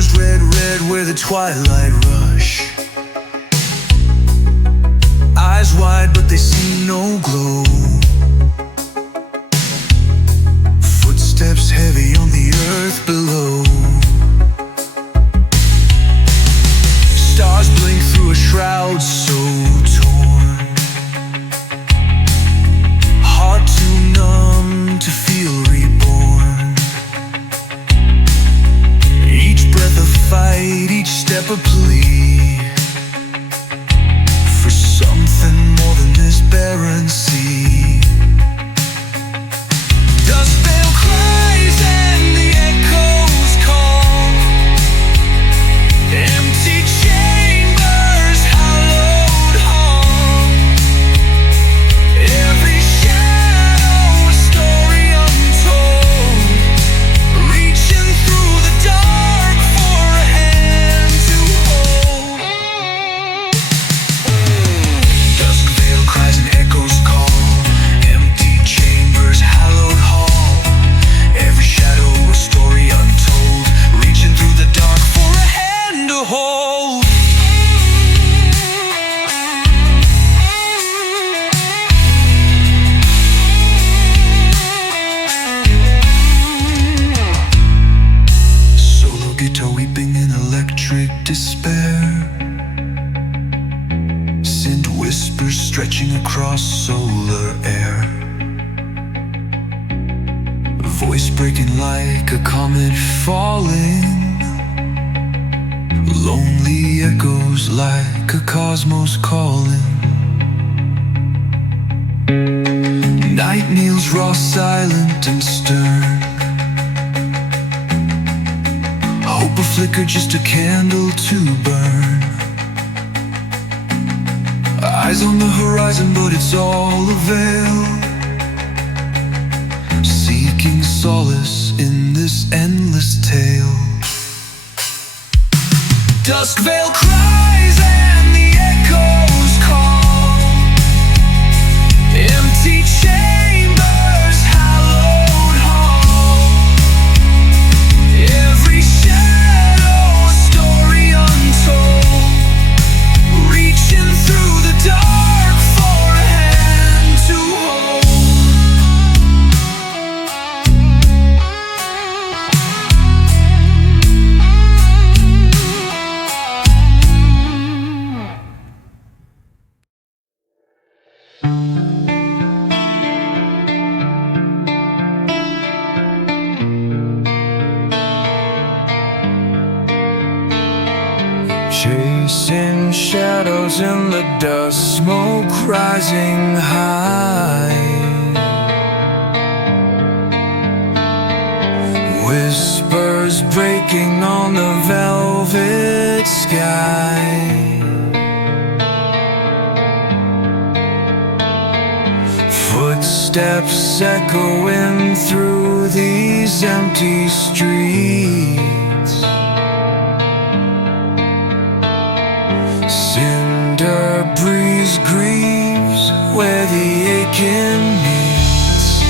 was red, red where the twilight rush. Eyes wide but they see no glow. Footsteps heavy on the earth below. Stars blink through a shroud so torn. Heart too numb to feel reborn. Each breath a fight, each step a plea for something more than this barren sea. Dusk Vale cries and the echoes call. Empty chambers, hallowed hall. Every shadow a story untold, reaching through the dark for a hand to hold. Dusk Vale cries and echoes call. Empty chambers, hallowed hall. Every shadow a story untold, reaching through the dark for a hand to hold. Solo guitar weeping in electric despair. Scent whispers stretching across solar air. Voice breaking like a comet falling. Lonely echoes like a cosmos calling. Night kneels raw, silent and stern. Hope a flicker, just a candle to burn. Eyes on the horizon, but it's all a veil. Seeking solace in this endless tale. Dusk Vale cries and the echoes call. Empty chambers, hallowed hall. Every shadow a story untold, reaching through the dark for a hand to hold. Chasing shadows in the dust, smoke rising high. Whispers breaking on the velvet sky. Footsteps echoing through these empty streets. Cinder breeze grieves where the aching meets.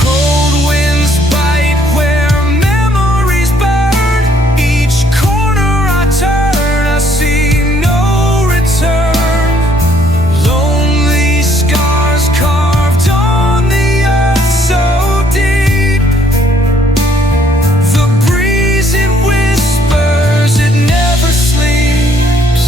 Cold winds bite where memories burn. Each corner I turn, I see no return. Lonely scars carved on the earth so deep. The breeze it whispers, it never sleeps.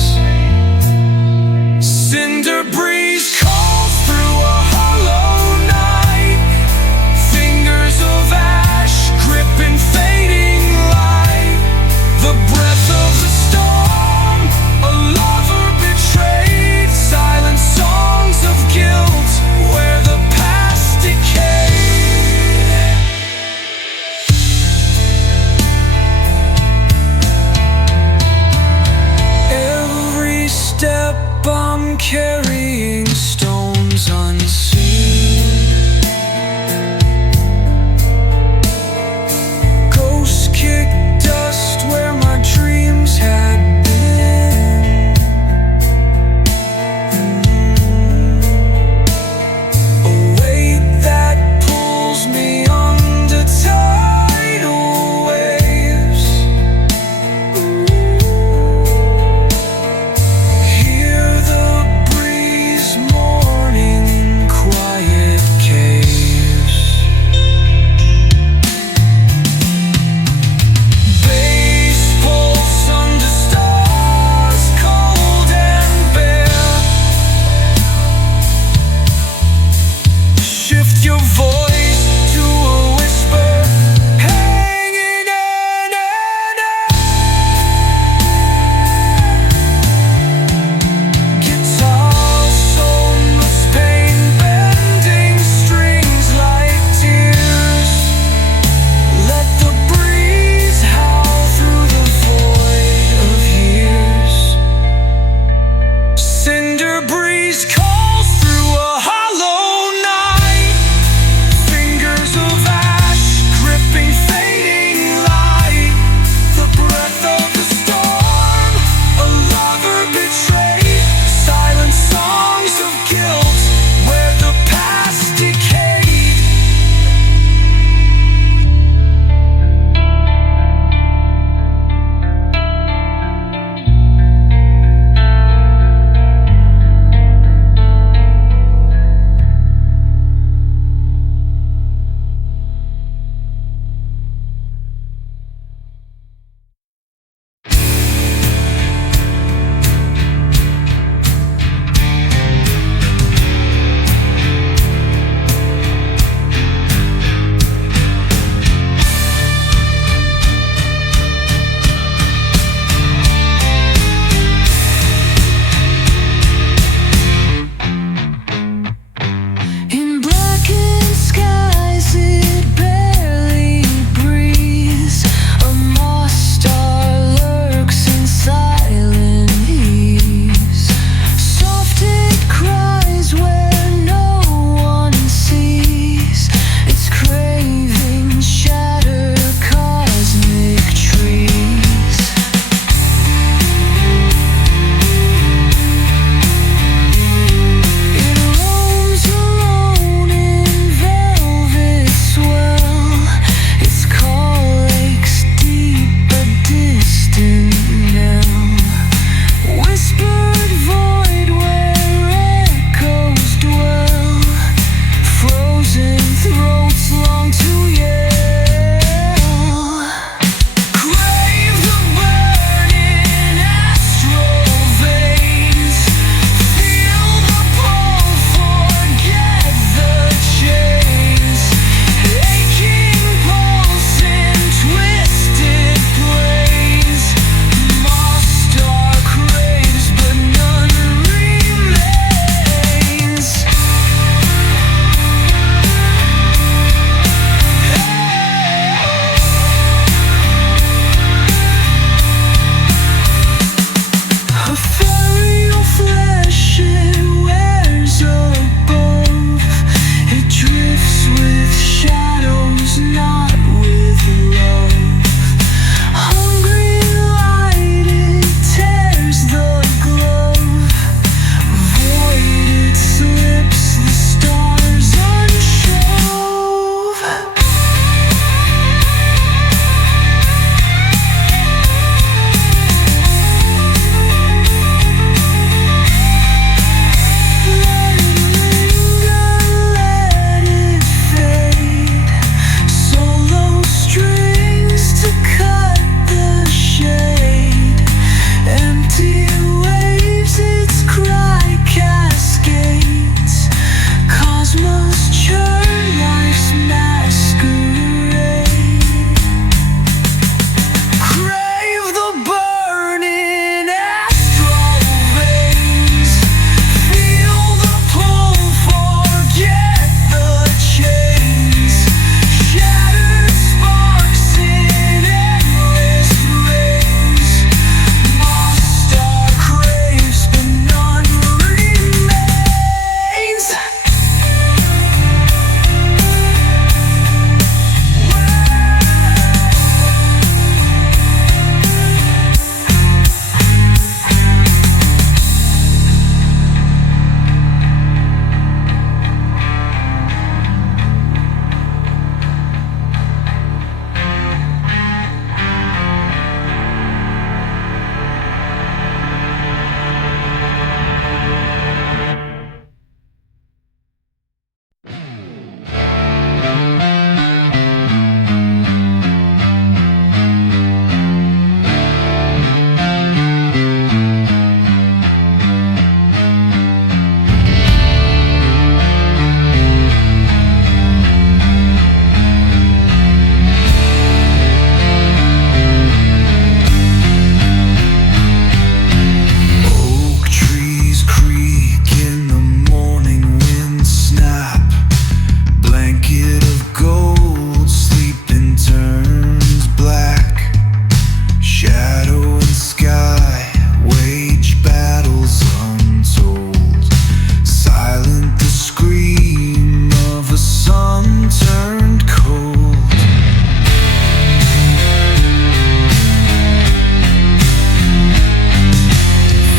turned cold.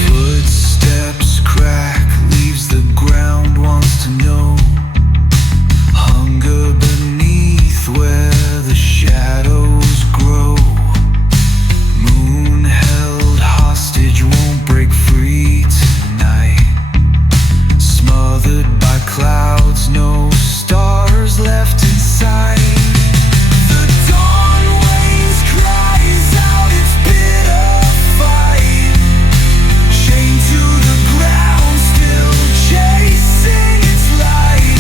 Footsteps crack, leaves the ground, wants to know. Hunger beneath where the shadows grow. Moon held hostage, won't break free tonight. Smothered by clouds, no stars left in sight. The dawn wanes, cries out its bitter fight. Chained to the ground, still chasing its light.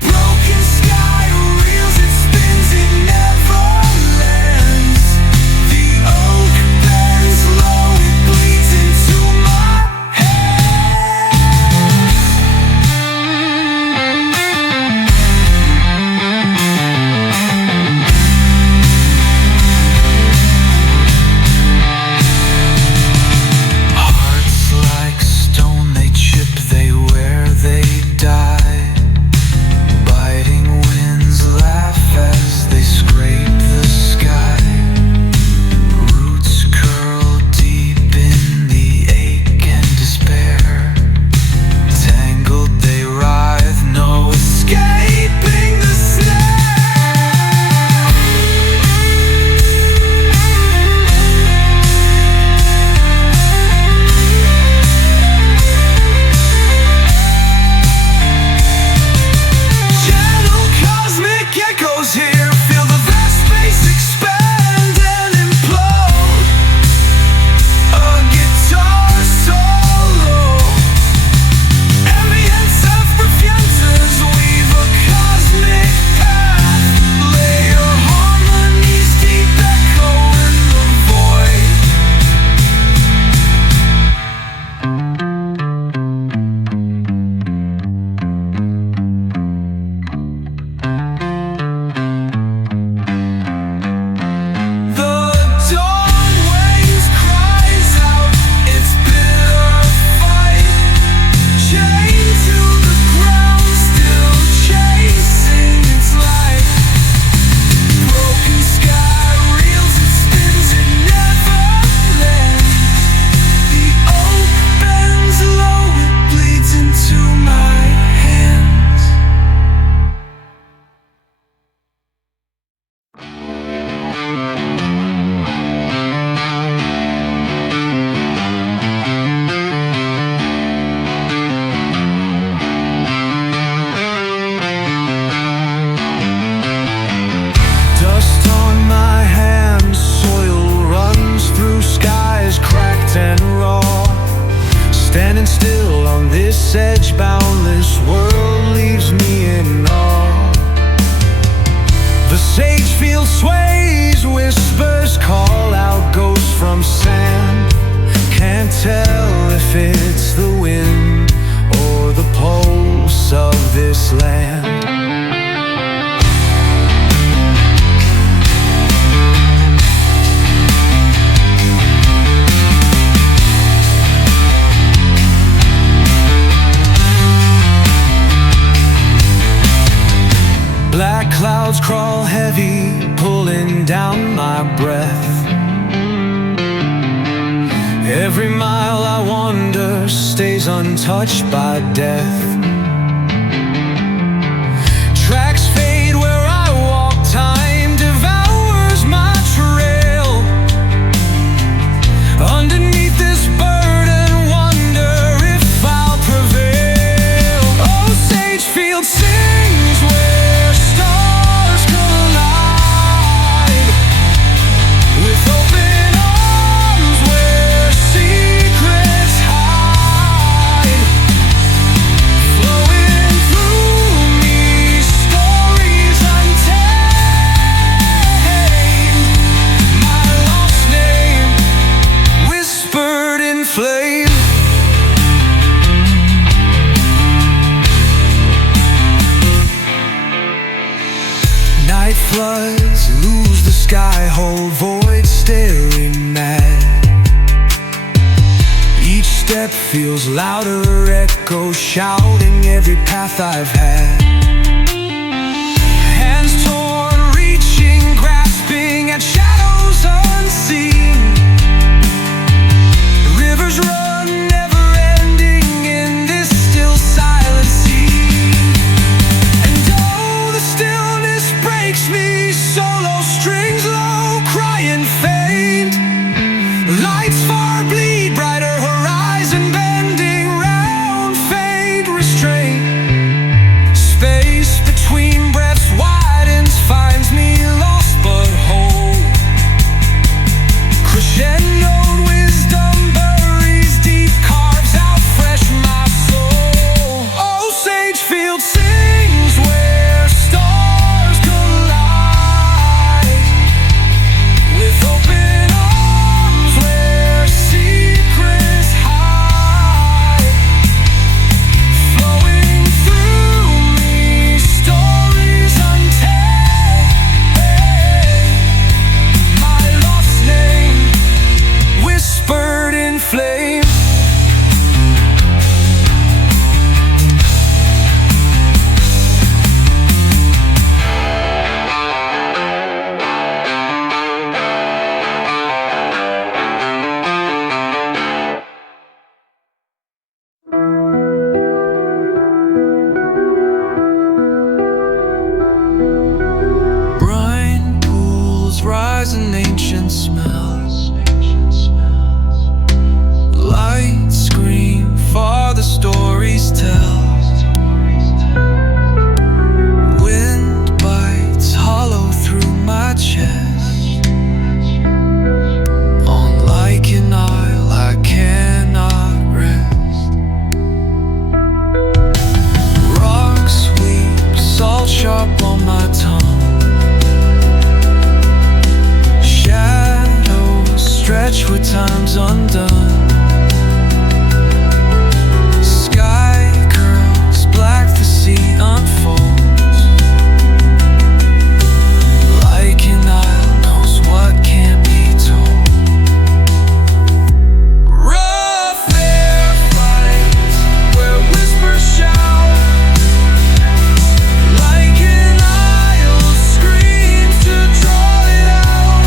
Broken sky reels, it spins, it never lands. The oak bends low, it bleeds into my hearts like stone, they chip, they wear, they die. Biting winds laugh as they scrape the sky. Roots curl deep in the ache and despair. Tangled they writhe, no escaping the snare. Gentle cosmic echoes here, feel the vast space expand and implode. A guitar solo, ambient self-refuses, weave a cosmic path. Lay your harmonies deep, echo in the void. The dawn wanes, cries out its bitter fight. Chained to the ground, still chasing its light. Broken sky reels, it spins, it never lands. The oak bends low, it bleeds into my hands. Dust on my hands, soil runs through skies cracked and raw. Standing still on this edge, boundless world leaves me in awe. The sage field sways, whispers call out, ghosts from sand. Can't tell if it's the wind or the pulse of this land. Black clouds crawl heavy, pulling down my breath. Every mile I wander stays untouched by death. Tracks fade where I walk, time devours my trail. Underneath this burden, wonder if I'll prevail. Oh, sage field sings where stars collide. With open arms where secrets hide. Flowing through me, stories untamed. My lost name, whispered in flame. Night floods, lose the sky, whole void staring mad. Each step feels louder, echo shouting every path I've had. with time's undone. Sky curls, black the sea unfolds. Lichen Isle knows what can't be told. Rough air fights where whispers shout. Lichen Isle screams to draw it out.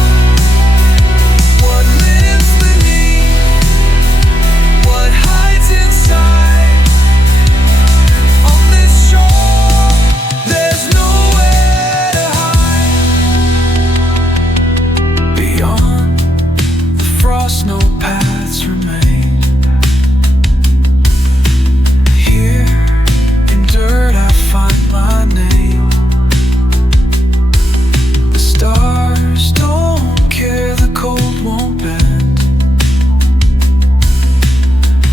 What lives beneath, what hides inside. On this shore, there's nowhere to hide. Beyond the frost, no paths remain. Here in dirt, I find my name. The stars don't care, the cold won't bend.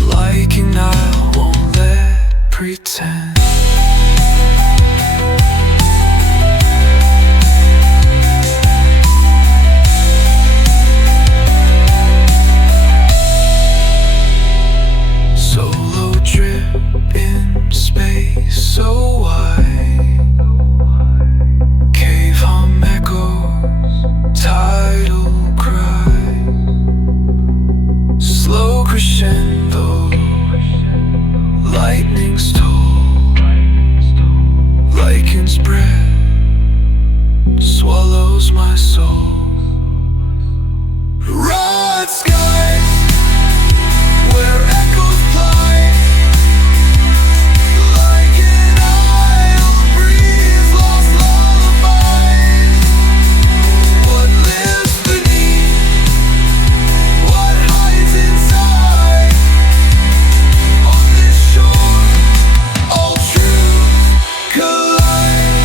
Lichen Isle won't let pretend. Solo drip in space so wide. Cave hum echoes, tidal cry. Slow crescendo, lightning's toll. Lichen's breath swallows my soul. Rod skies where echoes fly. Lichen Isle breathes lost lullabies. What lives beneath, what hides inside. On this shore, all truths collide.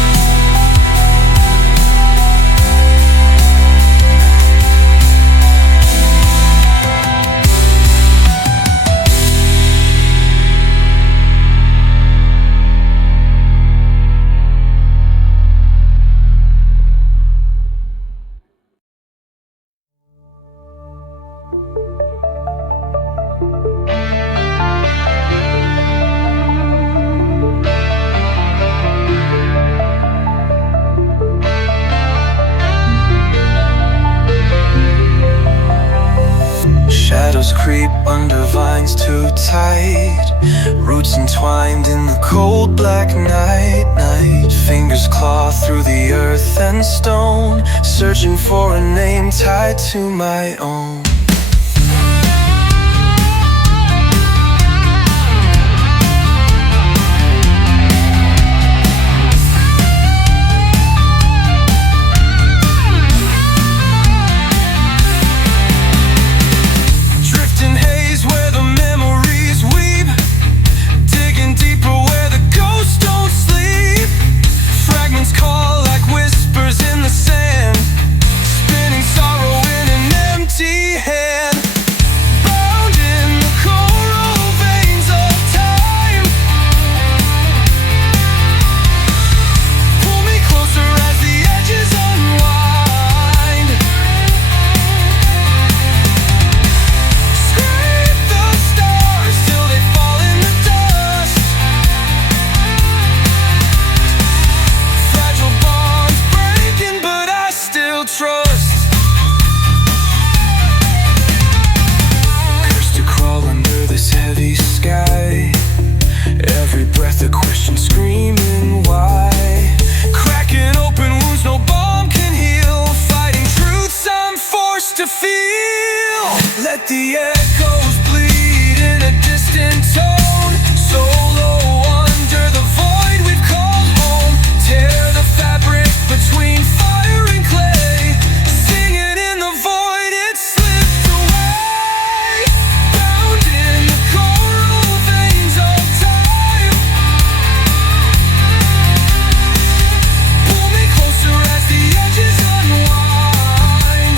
Shadows creep under vines too tight. Roots entwined in the cold black night. Fingers claw through the earth and stone, searching for a name tied to my own. Drifting haze where the memories weep, digging deeper where the ghosts don't sleep. Fragments call like whispers in the sand, spinning sorrow in an empty hand. Bound in the coral veins of time, pull me closer as the edges unwind. Scrape the stars till they fall in the dust. Fragile bonds breaking, but I still trust. Cursed to crawl under this heavy sky. Every breath a question screaming why. Cracking open wounds no balm can heal. Fighting truths I'm forced to feel. Let the echoes bleed in a distant tone. Solo under the void we've called home. Tear the fabric between fire and clay. Sing it in the void, it slipped away. Bound in the coral veins of time, pull me closer as the edges unwind.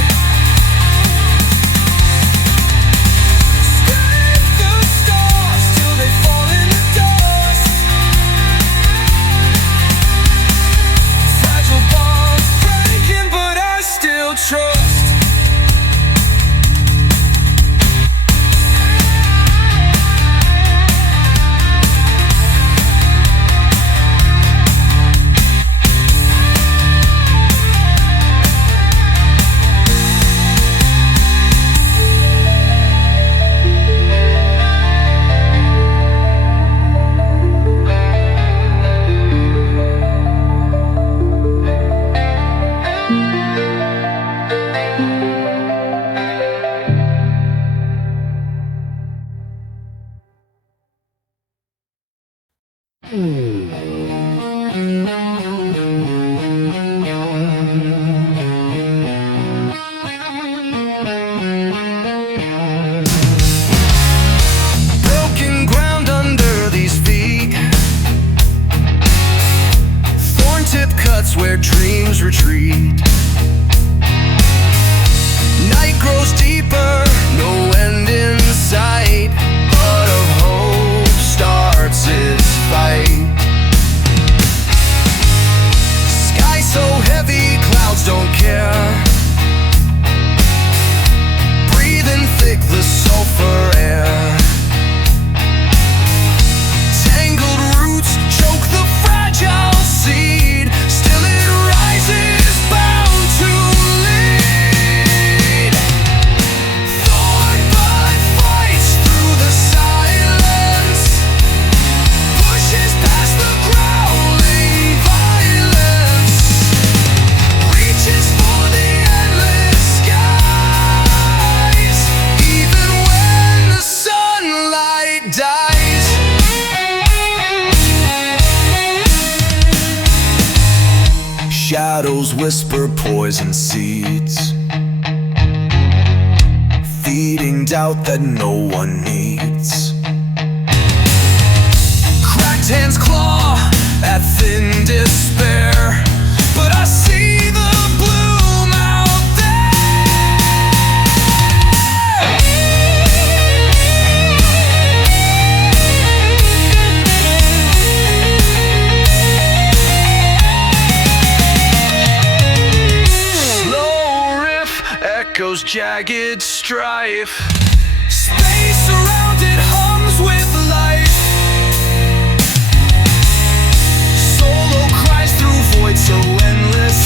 place where dreams retreat. Night grows deeper, no end in sight, but of hope starts its fight. Sky so heavy, clouds don't care, breathing thick the sulfur air. Tangled roots choke the fragile seed, still it rises bound to lead. Thorn Bud fights through the silence, pushes past the growling violence, reaches for the endless skies, even when the sunlight dies. Shadows whisper poison seeds, feeding doubt that no one needs. Cracked hands claw at thin despair, but I see the bloom out Slow riff echoes jagged strife. Space around it hums with life. Solo cries through void so endless.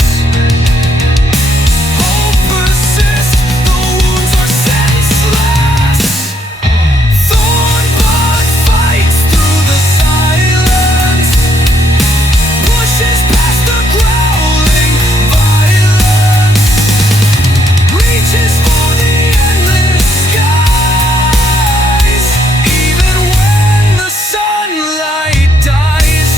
Hope persists, the wounds are senseless. Thorn Bud fights through the silence, pushes past the growling violence, reaches for the endless skies, even when the sunlight dies.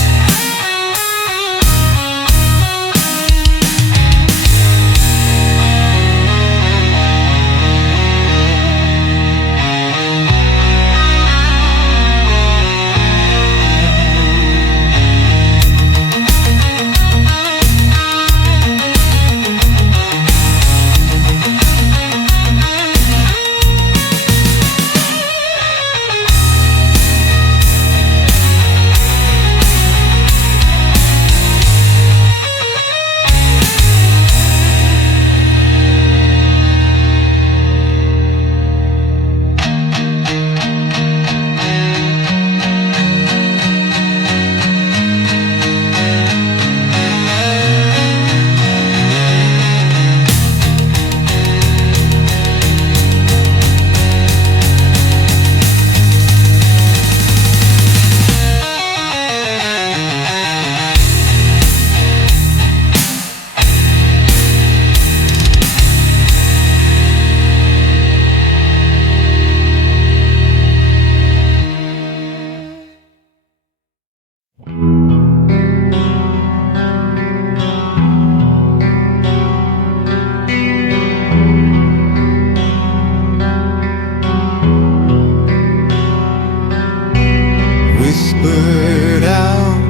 Whispered out,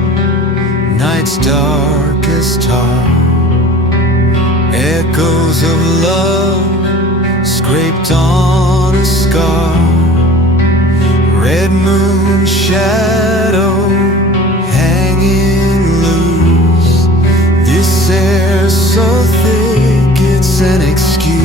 night's darkest tar, echoes of love scraped on a scar. Red moon shadow hanging loose. This air so thick it's an excuse.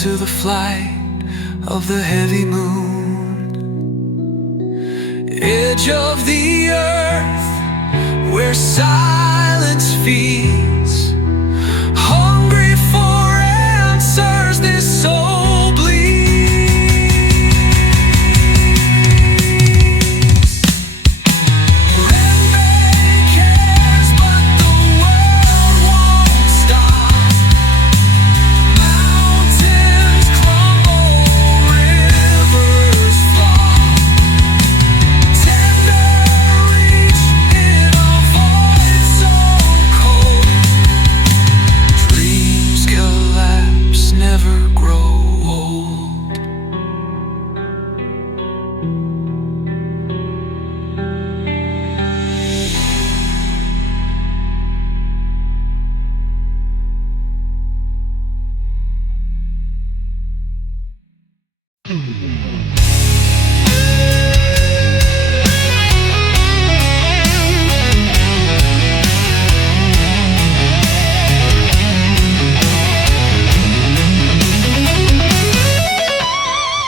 to the flight of the heavy moon, edge of the earth where silence feeds, hungry for answers this soul bleeds. Wren Bay Cares, but the world won't stop. Mountains crumble, rivers flop. Tender reach in a void so cold. Dreams collapse, never grow old.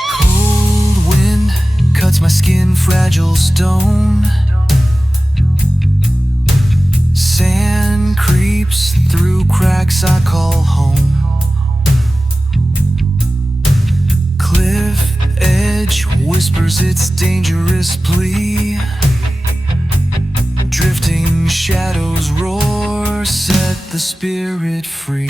Cold wind cuts my skin, fragile stone. Sand creeps through cracks I call home. Cliff edge whispers its dangerous plea. Drifting shadows roar, set the spirit free.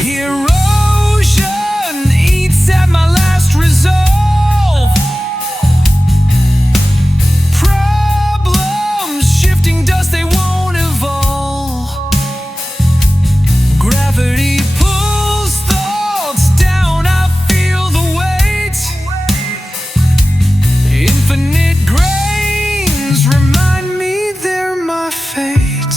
Erosion eats at my last resolve. Problems shifting dust, they won't evolve. Gravity pulls thoughts down, I feel the weight. Infinite grains remind me they're my fate.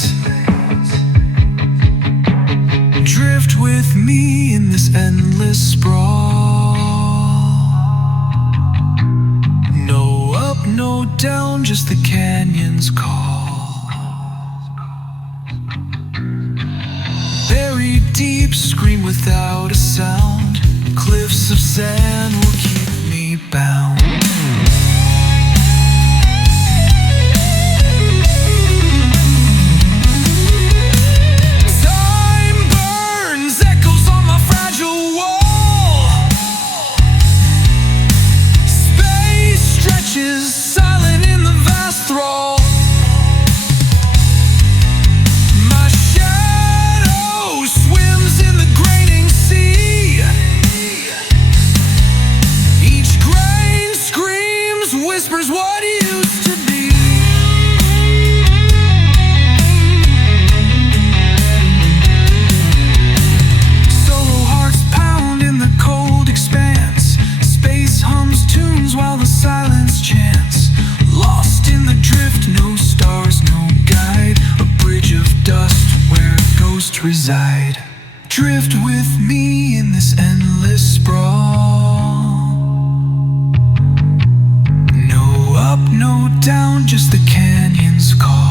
Drift with me in this endless sprawl. No up, no down, just the canyon's call. Buried deep, scream without a sound. Cliffs of sand will keep me bound. Time burns, echoes on my fragile wall. Space stretches, silent in the vast thrall. My shadow swims in the graining sea. Each grain screams, whispers what used to be. Solo hearts pound in the cold expanse. Space hums tunes while the silence chants. Lost in the drift, no stars, no guide. A bridge of dust where ghosts reside. Drift with me in this endless sprawl. No up, no down, just the canyon's call.